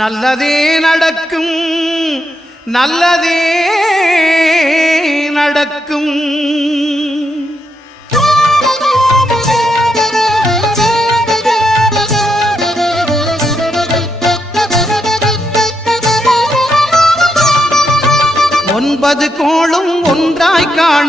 நல்லதே நடக்கும் நல்லதே நடக்கும். ஒன்பது கோளும் ஒன்றாய் காண